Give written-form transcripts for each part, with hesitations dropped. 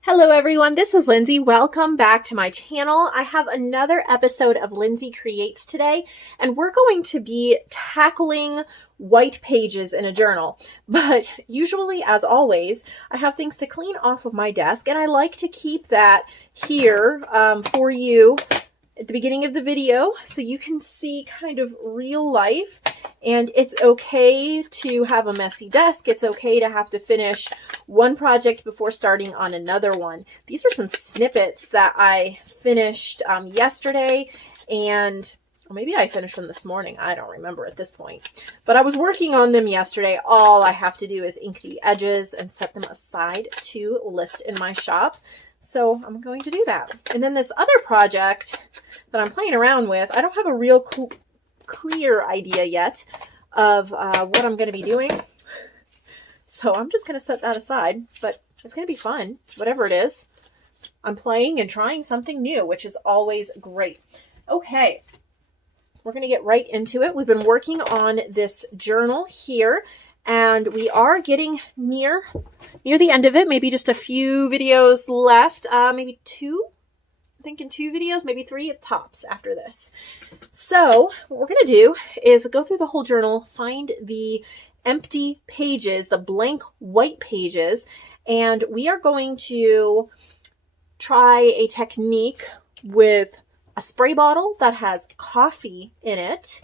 Hello everyone, this is Lindsay. Welcome back to my channel. I have another episode of Lindsay Creates today, and we're going to be tackling white pages in a journal. But usually, as always, I have things to clean off of my desk, and I like to keep that here for you at the beginning of the video so you can see kind of real life. And it's okay to have a messy desk. It's okay to have to finish one project before starting on another one. These are some snippets that I finished yesterday, and or maybe I finished them this morning. I don't remember at this point. But I was working on them yesterday. All I have to do is ink the edges and set them aside to list in my shop. So I'm going to do that. And then this other project that I'm playing around with, I don't have a real clear idea yet of what I'm going to be doing. So I'm just going to set that aside, but it's going to be fun, whatever it is. I'm playing and trying something new, which is always great. Okay, we're going to get right into it. We've been working on this journal here, and we are getting near the end of it. Maybe just a few videos left, maybe two. I'm thinking 2 videos, maybe 3 at tops after this. So what we're going to do is go through the whole journal, find the empty pages, the blank white pages, and we are going to try a technique with a spray bottle that has coffee in it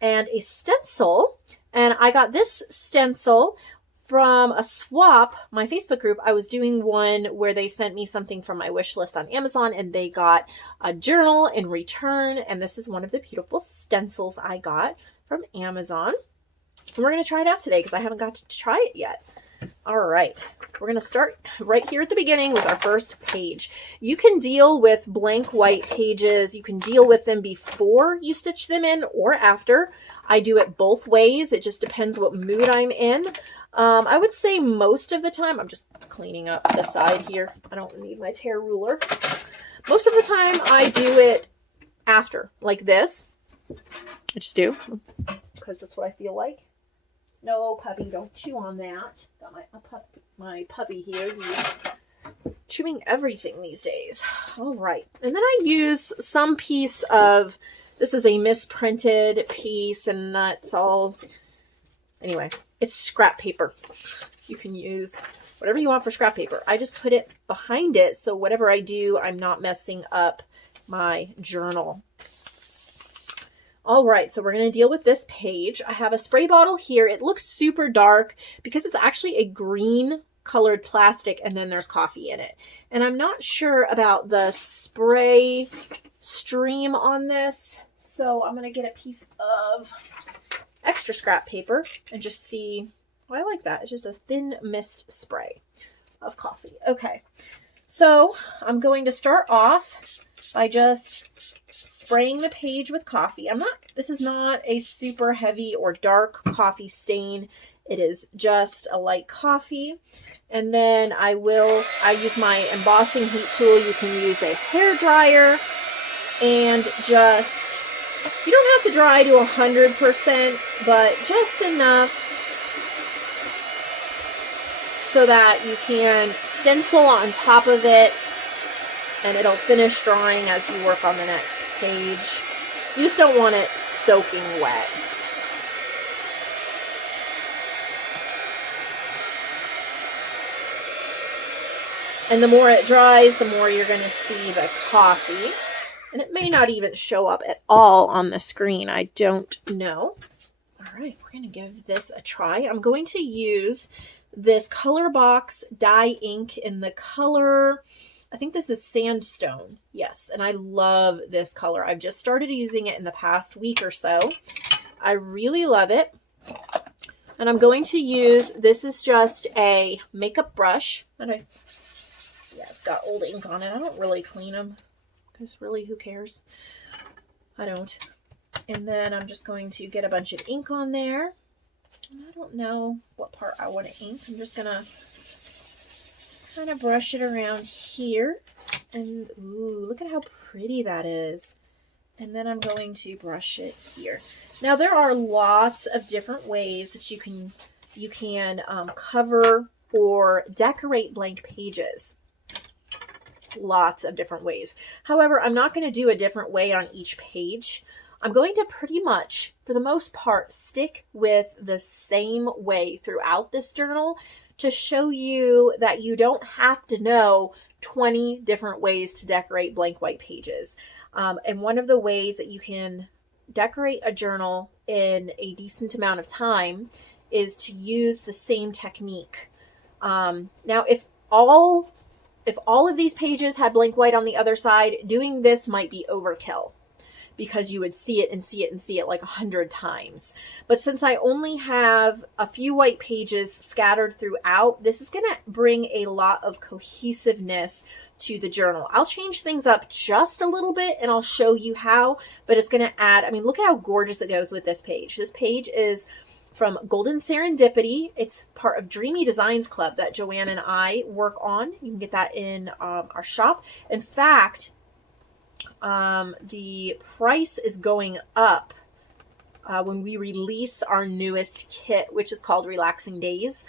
and a stencil. And I got this stencil from a swap, my Facebook group. I was doing one where they sent me something from my wish list on Amazon, and they got a journal in return. And this is one of the beautiful stencils I got from Amazon. And we're going to try it out today because I haven't got to try it yet. All right, we're going to start right here at the beginning with our first page. You can deal with blank white pages. You can deal with them before you stitch them in or after. I do it both ways. It just depends what mood I'm in. I would say most of the time, I'm just cleaning up the side here. I don't need my tear ruler. Most of the time I do it after, like this. I just do, because that's what I feel like. No, puppy, don't chew on that. Got my puppy here. He's chewing everything these days. All right. And then I use some piece of, this is a misprinted piece, and that's all. Anyway, it's scrap paper. You can use whatever you want for scrap paper. I just put it behind it, so whatever I do, I'm not messing up my journal. All right, so we're going to deal with this page. I have a spray bottle here. It looks super dark because it's actually a green colored plastic, and then there's coffee in it. And I'm not sure about the spray stream on this, so I'm going to get a piece of extra scrap paper and just see. Oh, I like that. It's just a thin mist spray of coffee. Okay, so I'm going to start off by just spraying the page with coffee. This is not a super heavy or dark coffee stain. It is just a light coffee. And then I use my embossing heat tool. You can use a hair dryer and just, you don't have to dry to 100%, but just enough so that you can stencil on top of it, and it'll finish drying as you work on the next page. You just don't want it soaking wet. And the more it dries, the more you're going to see the coffee. And it may not even show up at all on the screen. I don't know. All right, we're going to give this a try. I'm going to use this Color Box dye ink in the color, I think this is Sandstone. Yes, and I love this color. I've just started using it in the past week or so. I really love it. And I'm going to use, this is just a makeup brush. And yeah, it's got old ink on it. I don't really clean them because really, who cares? I don't. And then I'm just going to get a bunch of ink on there. And I don't know what part I want to ink. I'm just going to kind of brush it around here. And ooh, look at how pretty that is. And then I'm going to brush it here. Now there are lots of different ways that you can cover or decorate blank pages. Lots of different ways. However, I'm not going to do a different way on each page. I'm going to pretty much, for the most part, stick with the same way throughout this journal to show you that you don't have to know 20 different ways to decorate blank white pages. And one of the ways that you can decorate a journal in a decent amount of time is to use the same technique. Now, if all of these pages had blank white on the other side, doing this might be overkill because you would see it and see it and see it like 100 times. But since I only have a few white pages scattered throughout, this is going to bring a lot of cohesiveness to the journal. I'll change things up just a little bit and I'll show you how, but it's going to add, I mean, look at how gorgeous it goes with this page. This page is from Golden Serendipity. It's part of Dreamy Designs Club that Joanne and I work on. You can get that in our shop. In fact, the price is going up when we release our newest kit, which is called Relaxing Days.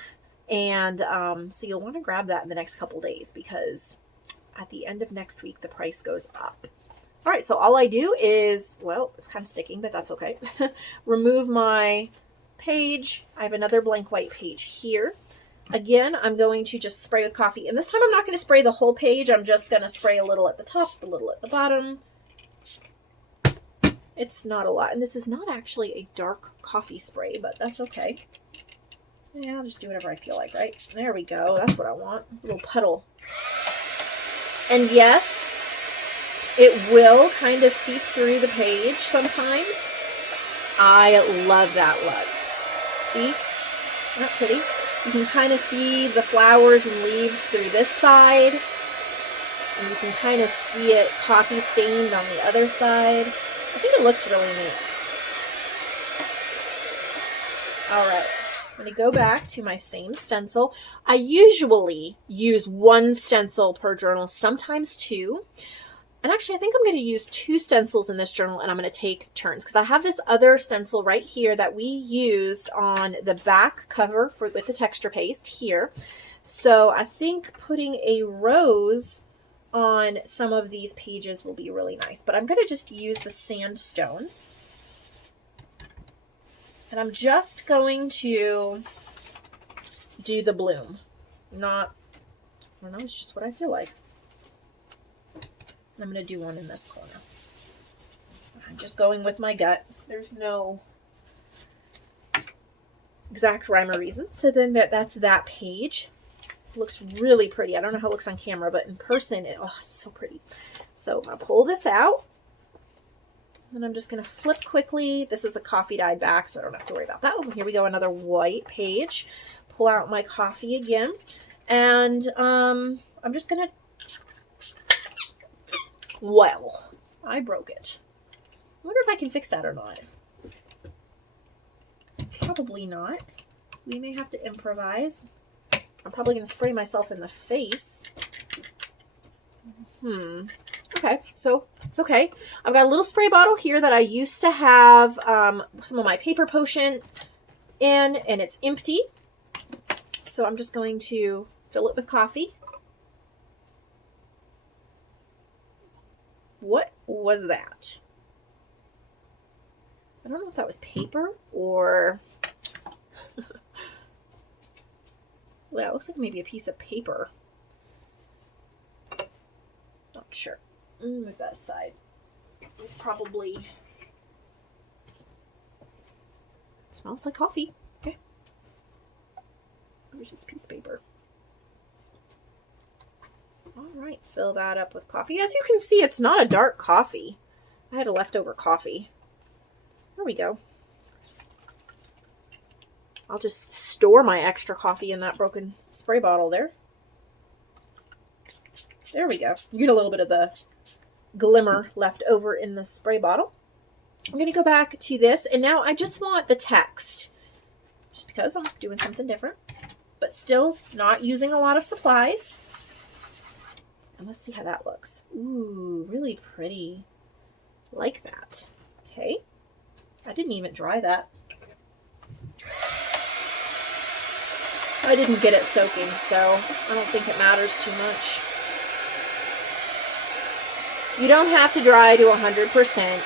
And so you'll want to grab that in the next couple days because at the end of next week, the price goes up. All right, so all I do is, well, it's kind of sticking, but that's okay. Remove my page. I have another blank white page here. Again, I'm going to just spray with coffee. And this time I'm not going to spray the whole page. I'm just going to spray a little at the top, a little at the bottom. It's not a lot. And this is not actually a dark coffee spray, but that's okay. Yeah, I'll just do whatever I feel like, right? There we go. That's what I want. A little puddle. And yes, it will kind of seep through the page sometimes. I love that look. See? Isn't that pretty? You can kind of see the flowers and leaves through this side. And you can kind of see it coffee stained on the other side. I think it looks really neat. All right. I'm going to go back to my same stencil. I usually use one stencil per journal, sometimes two. And actually, I think I'm going to use 2 stencils in this journal, and I'm going to take turns because I have this other stencil right here that we used on the back cover with the texture paste here. So I think putting a rose on some of these pages will be really nice. But I'm going to just use the sandstone. And I'm just going to do the bloom. I don't know, it's just what I feel like. I'm going to do one in this corner. I'm just going with my gut. There's no exact rhyme or reason. So then that's that page. It looks really pretty. I don't know how it looks on camera, but in person, it's so pretty. So I'll pull this out. And I'm just going to flip quickly. This is a coffee dyed back, so I don't have to worry about that. Oh, here we go, another white page. Pull out my coffee again. And I'm just going to, well, I broke it. I wonder if I can fix that or not. Probably not. We may have to improvise. I'm probably going to spray myself in the face. Okay, so it's okay. I've got a little spray bottle here that I used to have some of my paper potion in, and it's empty. So I'm just going to fill it with coffee. What was that? I don't know if that was paper or... Well, it looks like maybe a piece of paper. Not sure. Move that aside. It's probably... Smells like coffee. Okay. There's this piece of paper. All right, fill that up with coffee. As you can see, it's not a dark coffee. I had a leftover coffee. There we go. I'll just store my extra coffee in that broken spray bottle there. There we go. You get a little bit of the glimmer left over in the spray bottle. I'm going to go back to this, and now I just want the text, just because I'm doing something different, but still not using a lot of supplies. And let's see how that looks. Ooh, really pretty. Like that. Okay. I didn't even dry that. I didn't get it soaking, so I don't think it matters too much. You don't have to dry to 100%.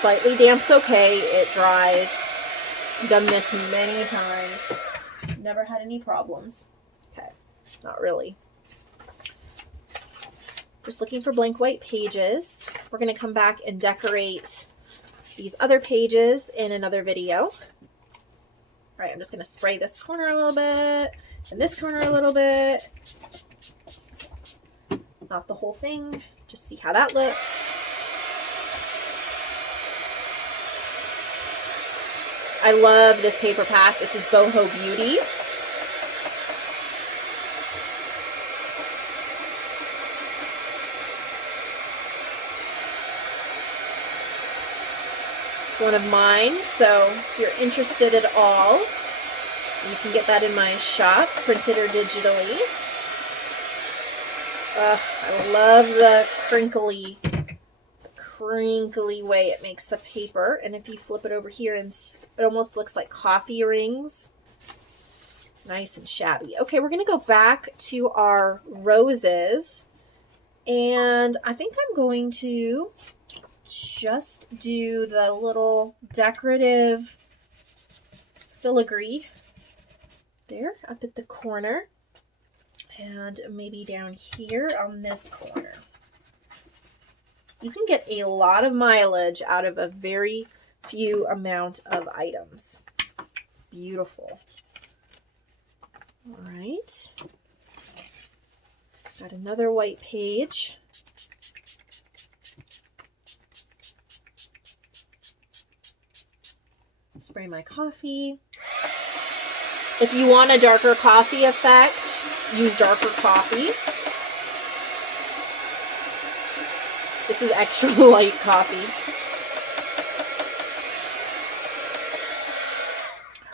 Slightly damp's okay. It dries. I've done this many times. Never had any problems. Okay, not really. Just looking for blank white pages. We're going to come back and decorate these other pages in another video. All right, I'm just going to spray this corner a little bit and this corner a little bit. Not the whole thing. Just see how that looks. I love this paper pack. This is Boho Beauty. It's one of mine, so if you're interested at all, you can get that in my shop, printed or digitally. I love the crinkly way it makes the paper. And if you flip it over here, and it almost looks like coffee rings. Nice and shabby. Okay, we're going to go back to our roses. And I think I'm going to just do the little decorative filigree there up at the corner. And maybe down here on this corner. You can get a lot of mileage out of a very few amount of items. Beautiful. All right. Got another white page. Spray my coffee. If you want a darker coffee effect, use darker coffee. This is extra light coffee.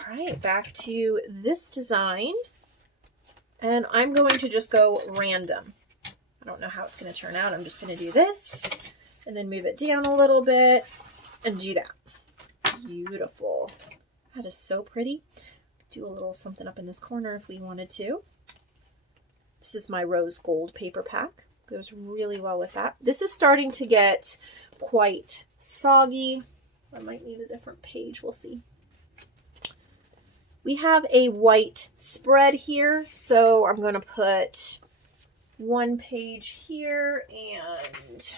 All right, back to this design. And I'm going to just go random. I don't know how it's going to turn out. I'm just going to do this and then move it down a little bit and do that. Beautiful. That is so pretty. Do a little something up in this corner if we wanted to. This is my rose gold paper pack. Goes really well with that. This is starting to get quite soggy. I might need a different page. We'll see. We have a white spread here, so I'm going to put one page here and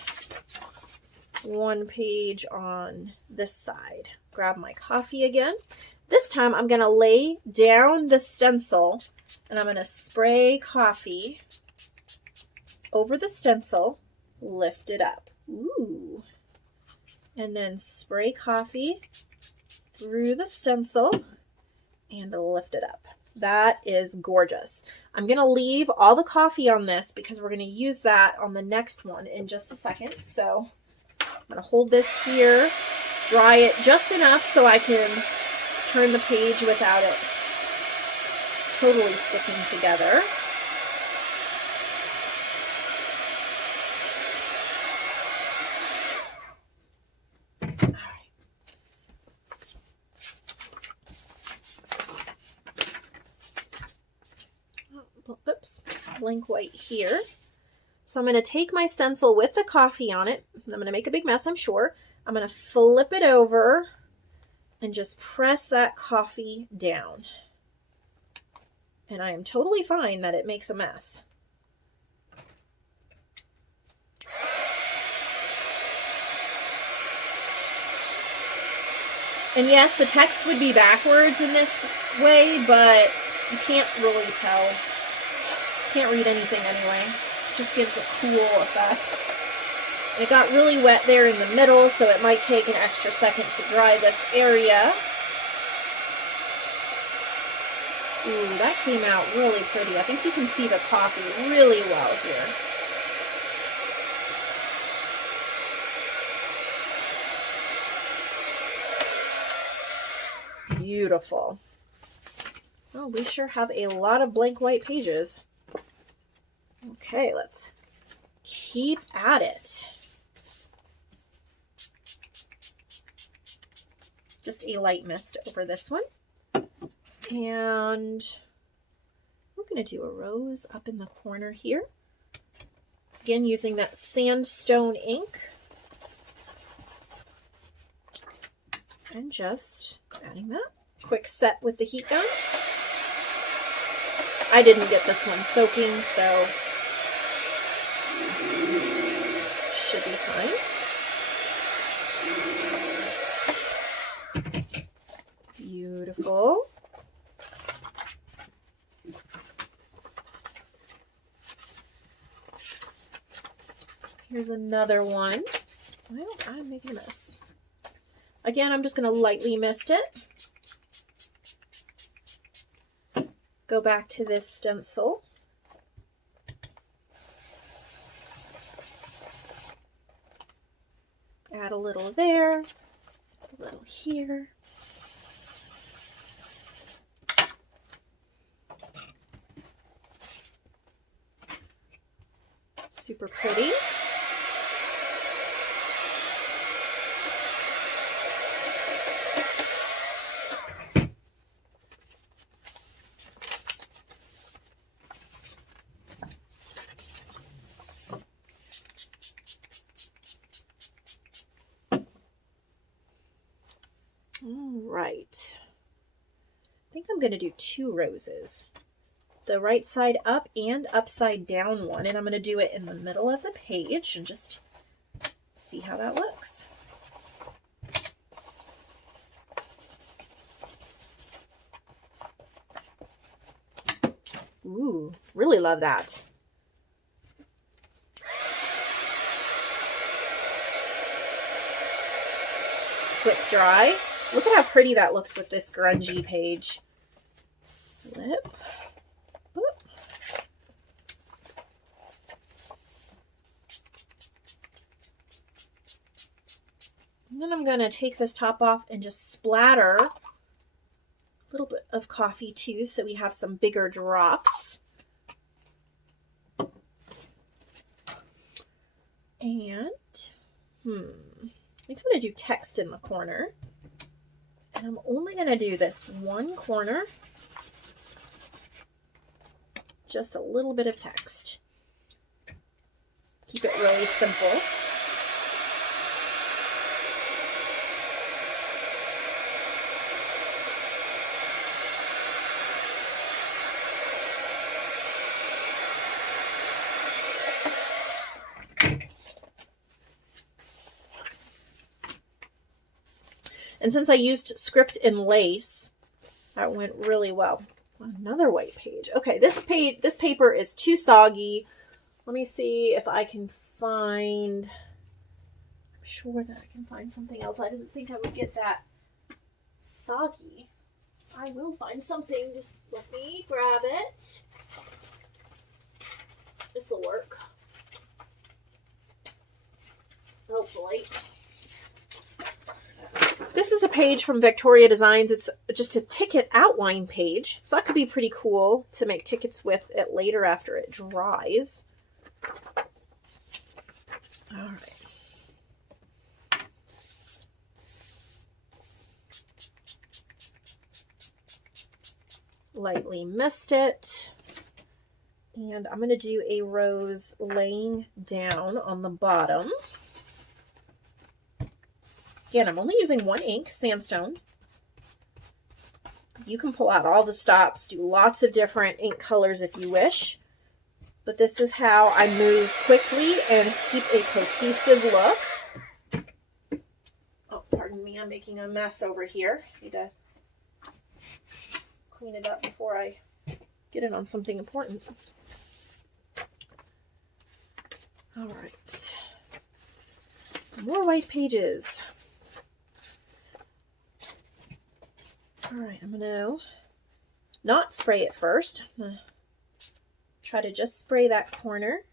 one page on this side. Grab my coffee again. This time I'm going to lay down the stencil and I'm going to spray coffee over the stencil, lift it up. Ooh. And then spray coffee through the stencil and lift it up. That is gorgeous. I'm going to leave all the coffee on this because we're going to use that on the next one in just a second. So I'm going to hold this here, dry it just enough so I can turn the page without it totally sticking together. All right. Oops, blank white here. So I'm going to take my stencil with the coffee on it. I'm going to make a big mess, I'm sure. I'm going to flip it over and just press that coffee down. And I am totally fine that it makes a mess. And yes, the text would be backwards in this way, but you can't really tell. Can't read anything anyway. It just gives a cool effect. It got really wet there in the middle, so it might take an extra second to dry this area. Ooh, that came out really pretty. I think you can see the coffee really well here. Beautiful. Oh, we sure have a lot of blank white pages. Okay, let's keep at it. Just a light mist over this one. And going to do a rose up in the corner here. Again, using that sandstone ink. And just adding that. Quick set with the heat gun. I didn't get this one soaking, so should be fine. Beautiful. Here's another one. Well, I'm making a mess. Again, I'm just going to lightly mist it. Go back to this stencil. Add a little there, a little here. Super pretty. All right. I think I'm going to do 2 roses. The right side up and upside down one, and I'm going to do it in the middle of the page and just see how that looks. Ooh, really love that. Quick dry. Look at how pretty that looks with this grungy page. Flip. And then I'm going to take this top off and just splatter a little bit of coffee too, so we have some bigger drops. And, I think I'm going to do text in the corner. And I'm only going to do this one corner. Just a little bit of text. Keep it really simple. And since I used script and lace, that went really well. Another white page. Okay, this paper is too soggy. Let me see if I can find, I'm sure that I can find something else. I didn't think I would get that soggy. I will find something. Just let me grab it. This will work. Hopefully. This is a page from Victoria Designs. It's just a ticket outline page. So that could be pretty cool to make tickets with it later after it dries. All right. Lightly mist it. And I'm going to do a rose laying down on the bottom. Again, I'm only using one ink, sandstone. You can pull out all the stops, do lots of different ink colors if you wish. But this is how I move quickly and keep a cohesive look. Oh, pardon me, I'm making a mess over here. Need to clean it up before I get it on something important. All right. More white pages. All right, I'm going to not spray it first. I'm going to try to just spray that corner.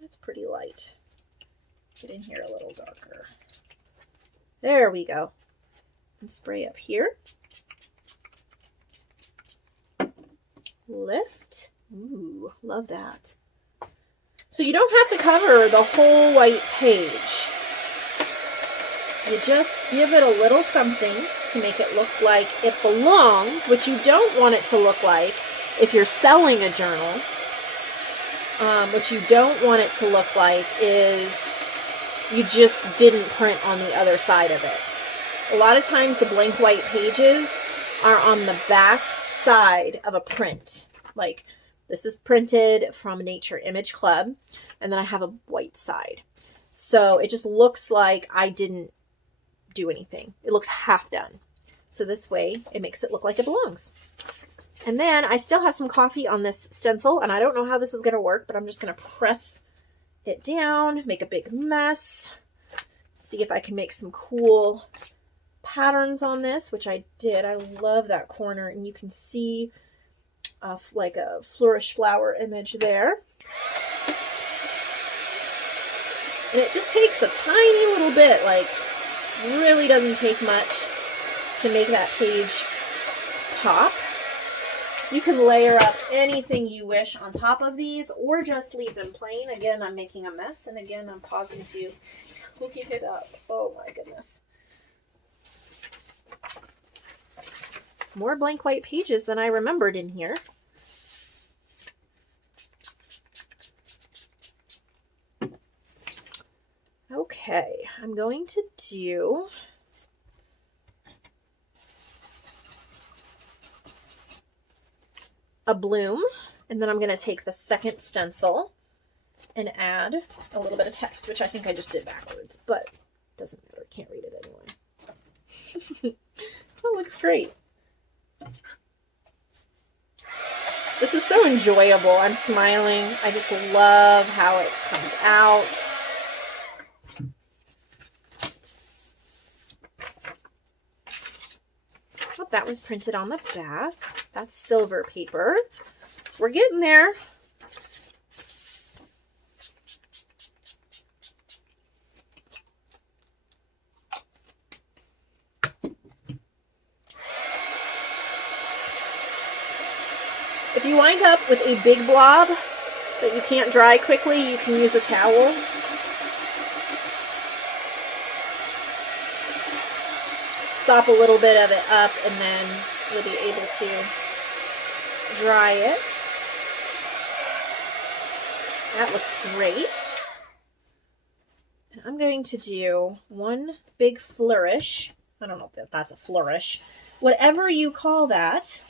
That's pretty light. Get in here a little darker. There we go. And spray up here. Lift. Ooh, love that. So you don't have to cover the whole white page. You just give it a little something to make it look like it belongs. What you don't want it to look like if you're selling a journal, what you don't want it to look like is you just didn't print on the other side of it. A lot of times the blank white pages are on the back side of a print. Like this is printed from Nature Image Club, and then I have a white side. So it just looks like I didn't do anything. It looks half done. So this way it makes it look like it belongs. And then I still have some coffee on this stencil, and I don't know how this is going to work, but I'm just going to press it down, make a big mess, see if I can make some cool patterns on this, which I did. I love that corner, and you can see like a flourish flower image there. And it just takes a tiny little bit, like really doesn't take much to make that page pop. You can layer up anything you wish on top of these or just leave them plain. Again, I'm making a mess, and again, I'm pausing to look it up. Oh my goodness. More blank white pages than I remembered in here. Okay, I'm going to do a bloom, and then I'm going to take the second stencil and add a little bit of text, which I think I just did backwards, but it doesn't matter. I can't read it anyway. Oh, looks great. This is so enjoyable. I'm smiling. I just love how it comes out. Oh, that was printed on the back. That's silver paper. We're getting there. If you wind up with a big blob that you can't dry quickly, you can use a towel. Sop a little bit of it up, and then you'll be able to dry it. That looks great. And I'm going to do one big flourish. I don't know if that's a flourish. Whatever you call that,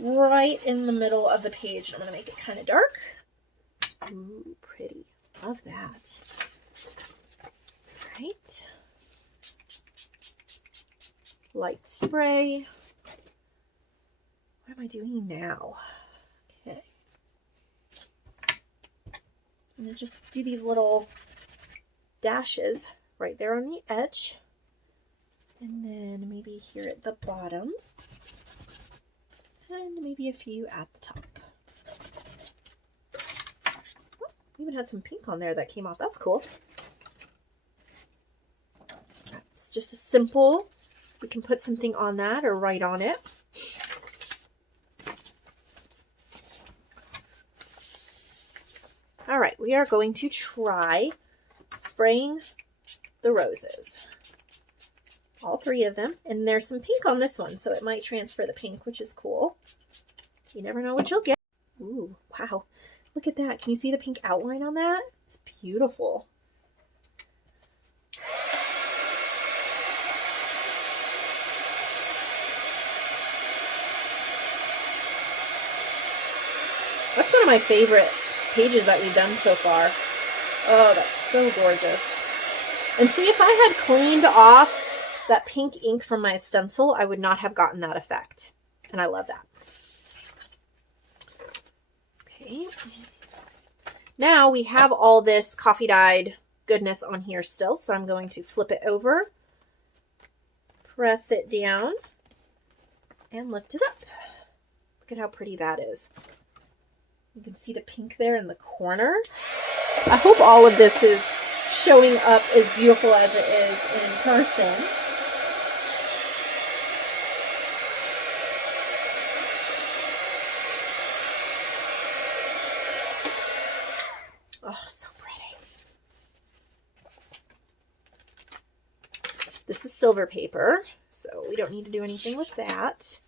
right in the middle of the page. I'm going to make it kind of dark. Ooh, pretty. Love that. Right. Light spray. What am I doing now? Okay. I'm going to just do these little dashes right there on the edge. And then maybe here at the bottom. And maybe a few at the top. Oh, even had some pink on there that came off. That's cool. It's just a simple, we can put something on that or write on it. All right, we are going to try spraying the roses. All three of them. And there's some pink on this one, so it might transfer the pink, which is cool. You never know what you'll get. Ooh, wow. Look at that. Can you see the pink outline on that? It's beautiful. That's one of my favorite pages that we've done so far. Oh, that's so gorgeous. And see, if I had cleaned off that pink ink from my stencil, I would not have gotten that effect. And I love that. Okay. Now we have all this coffee dyed goodness on here still, so I'm going to flip it over, press it down, and lift it up. Look at how pretty that is. You can see the pink there in the corner. I hope all of this is showing up as beautiful as it is in person. Oh, so pretty. This is silver paper, so we don't need to do anything with that.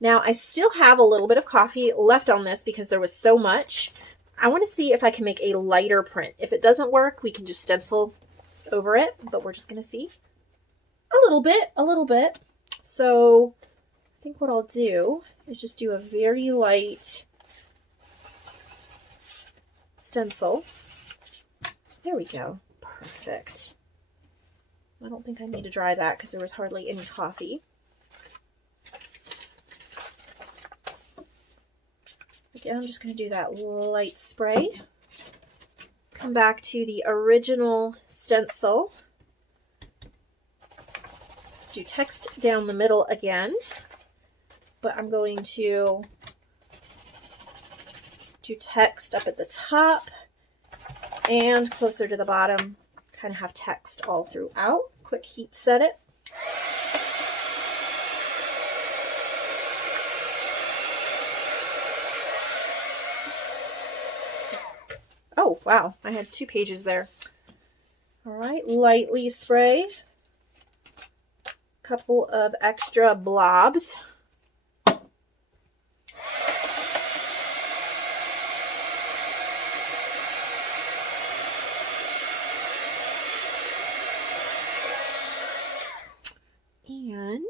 Now I still have a little bit of coffee left on this because there was so much. I want to see if I can make a lighter print. If it doesn't work, we can just stencil over it, but we're just going to see a little bit. So I think what I'll do is just do a very light stencil. There we go. Perfect. I don't think I need to dry that because there was hardly any coffee. Again, I'm just going to do that light spray. Come back to the original stencil. Do text down the middle again, but I'm going to do text up at the top and closer to the bottom. Kind of have text all throughout. Quick heat set it. Oh, wow, I had 2 pages there. All right, lightly spray. Couple of extra blobs. And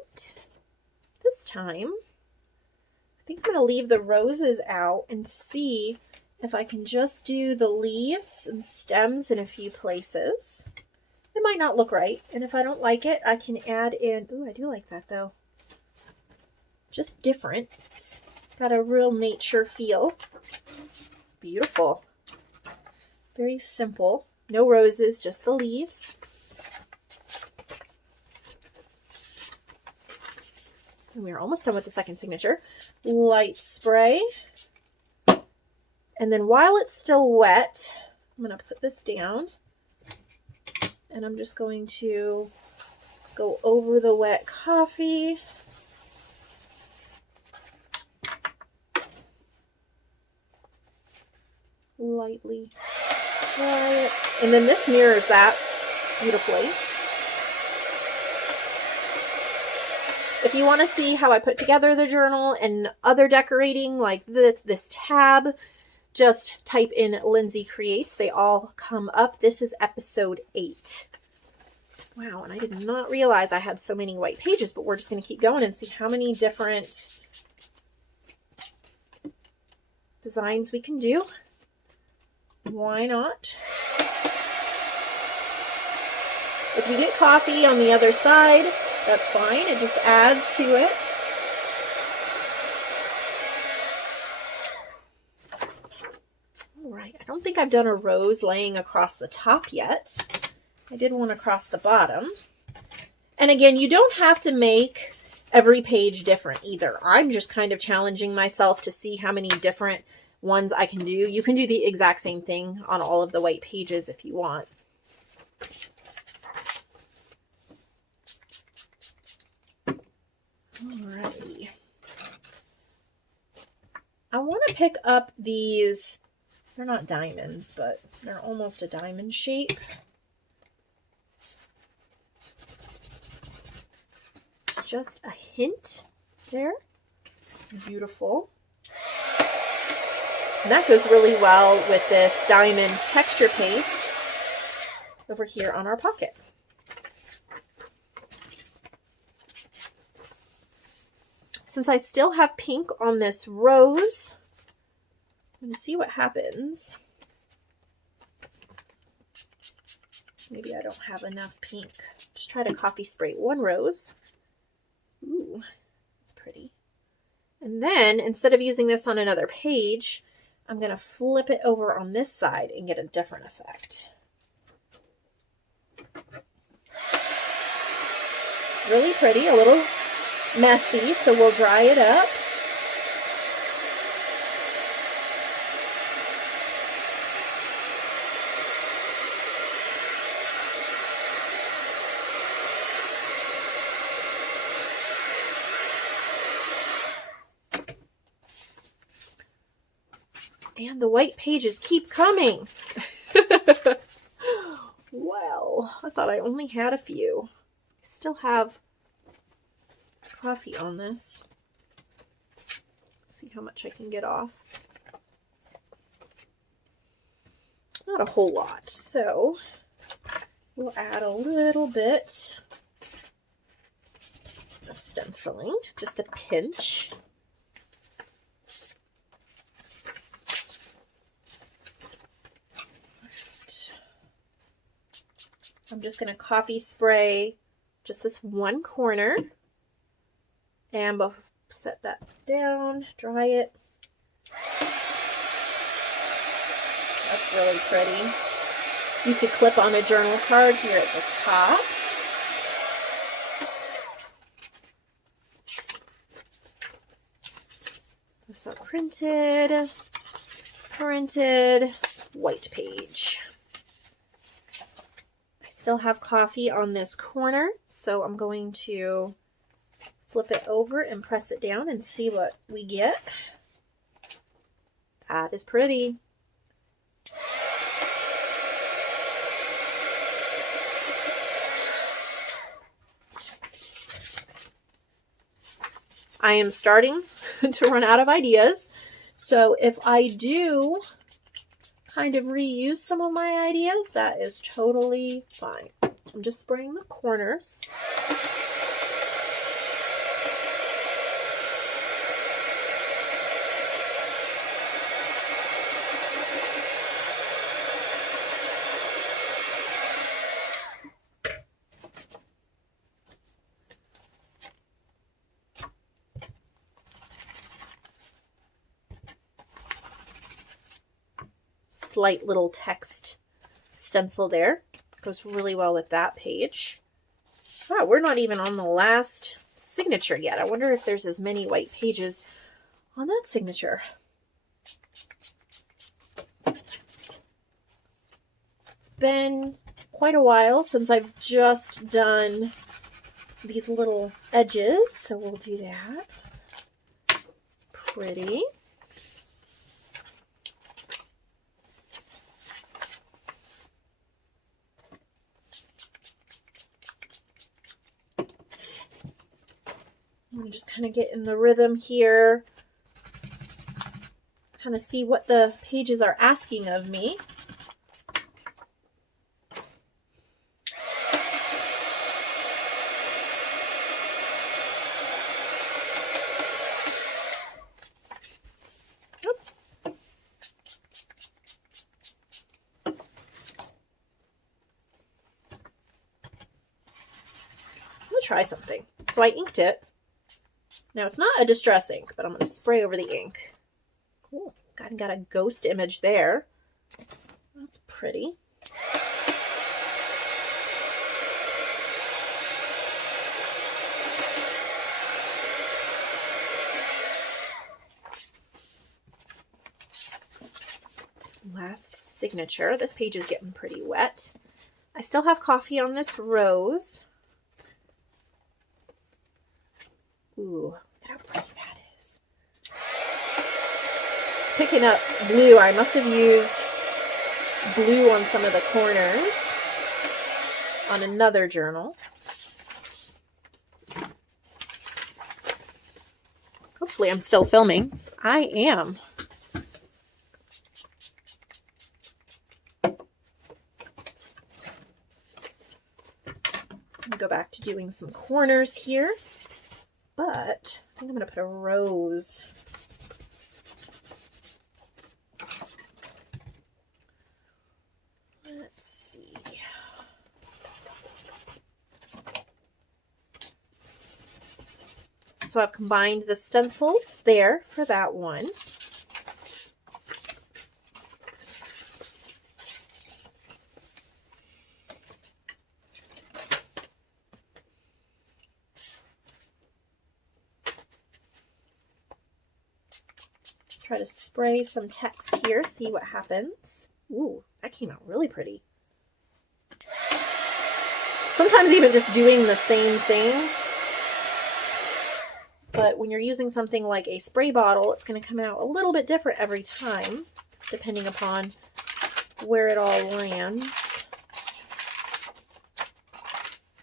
this time, I think I'm going to leave the roses out and see if I can just do the leaves and stems in a few places. It might not look right, and if I don't like it, I can add in, ooh, I do like that though. Just different. It's got a real nature feel. Beautiful. Very simple. No roses, just the leaves. And we're almost done with the second signature. Light spray. And then while it's still wet, I'm going to put this down. And I'm just going to go over the wet coffee. Lightly dry it. And then this mirrors that beautifully. If you want to see how I put together the journal and other decorating like this tab, just type in Lindsey Creates. They all come up. This is episode 8. Wow, and I did not realize I had so many white pages, but we're just going to keep going and see how many different designs we can do. Why not? If you get coffee on the other side, that's fine. It just adds to it. All right, I don't think I've done a rose laying across the top yet. I did one across the bottom. And again, you don't have to make every page different either. I'm just kind of challenging myself to see how many different ones I can do. You can do the exact same thing on all of the white pages if you want. Alrighty. I want to pick up these, they're not diamonds, but they're almost a diamond shape. Just a hint there. It's beautiful. And that goes really well with this diamond texture paste over here on our pocket. Since I still have pink on this rose, I'm going to see what happens. Maybe I don't have enough pink. Just try to coffee spray one rose. Ooh, that's pretty. And then, instead of using this on another page, I'm going to flip it over on this side and get a different effect. Really pretty, a little messy, so we'll dry it up. And the white pages keep coming. Wow, I thought I only had a few. I still have coffee on this. See how much I can get off. Not a whole lot, so we'll add a little bit of stenciling, just a pinch. I'm just going to coffee spray just this one corner and set that down, dry it. That's really pretty. You could clip on a journal card here at the top. So printed white page. I still have coffee on this corner, so I'm going to flip it over and press it down and see what we get. That is pretty. I am starting to run out of ideas, so if I do kind of reuse some of my ideas, that is totally fine. I'm just spraying the corners. Slight little text stencil there. Goes really well with that page. Wow, we're not even on the last signature yet. I wonder if there's as many white pages on that signature. It's been quite a while since I've just done these little edges, so we'll do that. Pretty. I'm just kind of get in the rhythm here, kind of see what the pages are asking of me. Oops. I'm gonna try something. So I inked it. Now, it's not a distress ink, but I'm going to spray over the ink. Cool. Got a ghost image there. That's pretty. Last signature. This page is getting pretty wet. I still have coffee on this rose. Ooh, look at how pretty that is. It's picking up blue. I must have used blue on some of the corners on another journal. Hopefully I'm still filming. I am. Go back to doing some corners here. But I think I'm going to put a rose. Let's see. So I've combined the stencils there for that one. Try to spray some text here, see what happens. Ooh, that came out really pretty. Sometimes even just doing the same thing, but when you're using something like a spray bottle, it's going to come out a little bit different every time, depending upon where it all lands.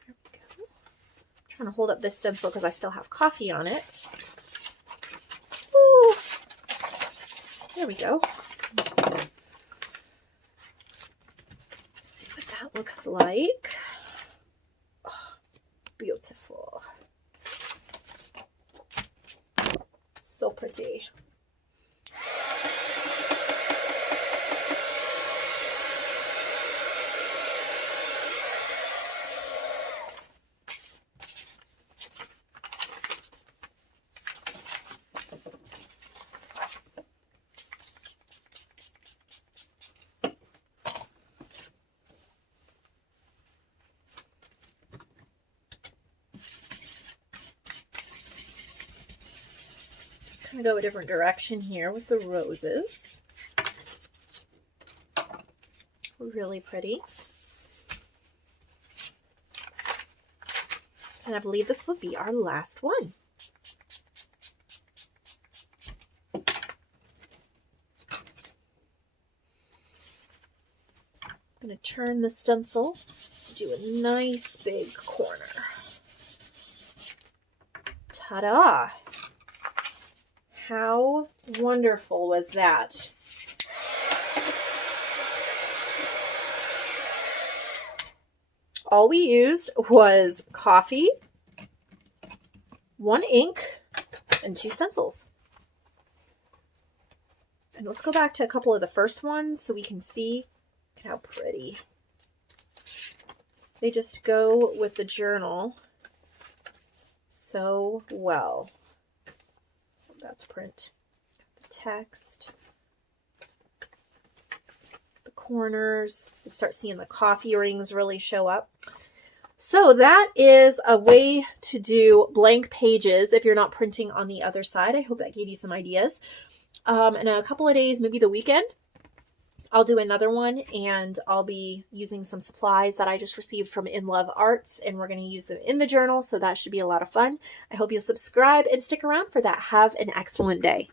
There we go. I'm trying to hold up this stencil because I still have coffee on it. Ooh. There we go. See what that looks like. Oh, beautiful. So pretty. I'm going to go a different direction here with the roses. Really pretty. And I believe this will be our last one. I'm going to turn the stencil, do a nice big corner. Ta-da! How wonderful was that? All we used was coffee, 1 ink, and 2 stencils. And let's go back to a couple of the first ones so we can see how pretty. They just go with the journal so well. That's print. The text, the corners. You start seeing the coffee rings really show up. So that is a way to do blank pages if you're not printing on the other side. I hope that gave you some ideas. In a couple of days, maybe the weekend, I'll do another one, and I'll be using some supplies that I just received from In Love Arts, and we're going to use them in the journal, so that should be a lot of fun. I hope you'll subscribe and stick around for that. Have an excellent day.